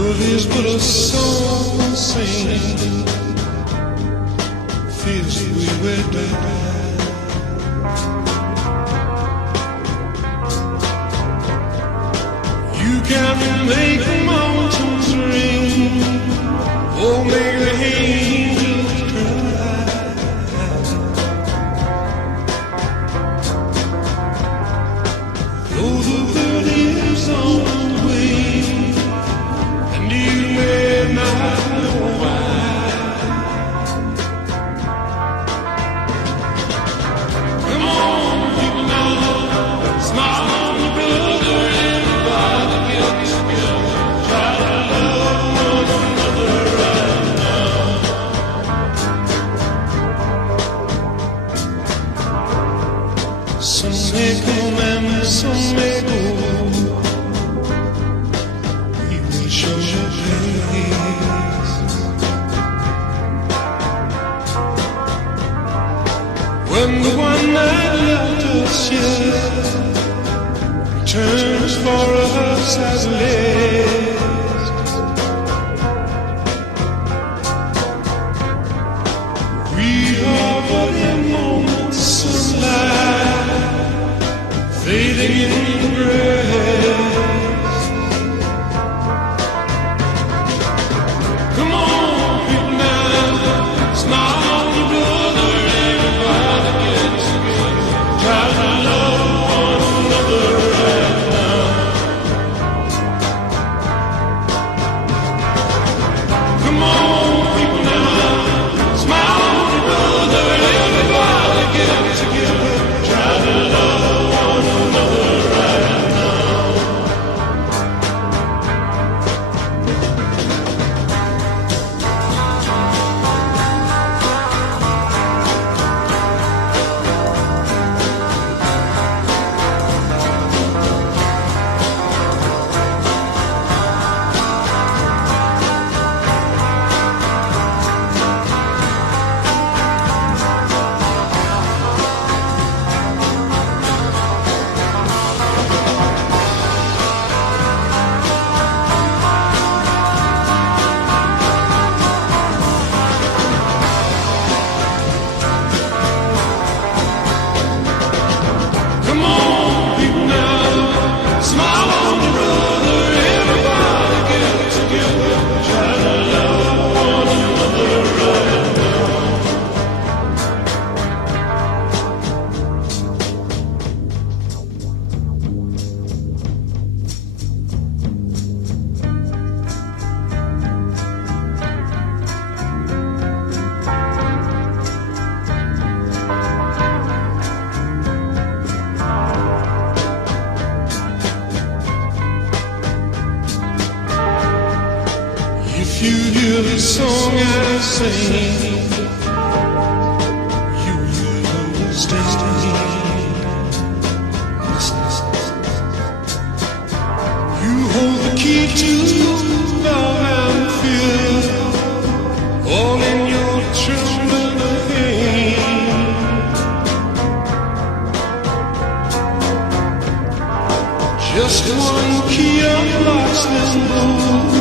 Love is but a song we sing, feels we were die. You can make mountains ring, or make the angels cry. Though the bird is on the wing, and you may not know why. Come on, people now, smile on the brother, everybody get together. Try to love one another right now. Some may come and some may go. Show your face when the one that left us here returns for us as last. We are but in moments of sunlight fading in the grass. If you hear the song I sing, you will understand. You hold the key to love and fear, all in your trembling hand. Just one key unlocks this door.